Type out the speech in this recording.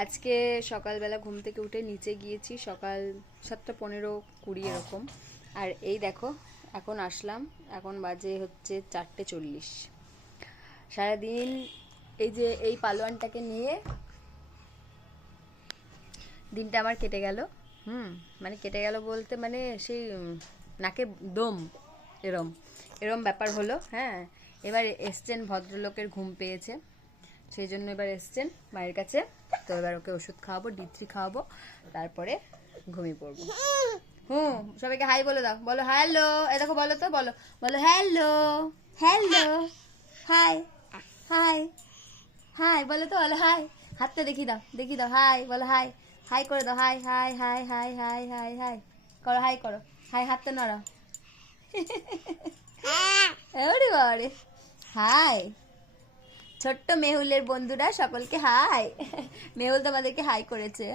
আজকে সকালবেলা ঘুম থেকে উঠে নিচে গিয়েছি সকাল 7:15-20 এরকম। আর এই দেখো এখন আসলাম, এখন বাজে হচ্ছে 4:40। সারাদিন এই যে এই পালোয়ানটাকে নিয়ে দিনটা আমার কেটে গেল। মানে কেটে গেল বলতে মানে সেই নাকে দম, এরম এরম ব্যাপার হলো। হ্যাঁ, এবার এসছেন ভদ্রলোকের ঘুম পেয়েছে, সেই জন্য এবার এসছেন মায়ের কাছে। তো এবার ওকে ওষুধ খাওয়াবো, D3 খাওয়াবো, তারপরে ঘুমিয়ে পড়বো। সবাইকে হাই বলে দাও, বলো হ্যালো। এ দেখো বলো তো, বলো বলো hello, hello, hi, hi, hi বলো তো, বলো হাই। হাতটা দেখিয়ে দাও, দেখিয়ে দাও, হাই বলো, হাই, হাই করে দাও, high hi hi hi hi hi high করো, হাই করো, হাই, হাতটা নড়াও। ওরে বাবারে, হাই। ছোট্ট মেহুলের বন্ধুরা সকলকে হাই। মেহুল তোমাদেরকে হাই করেছে।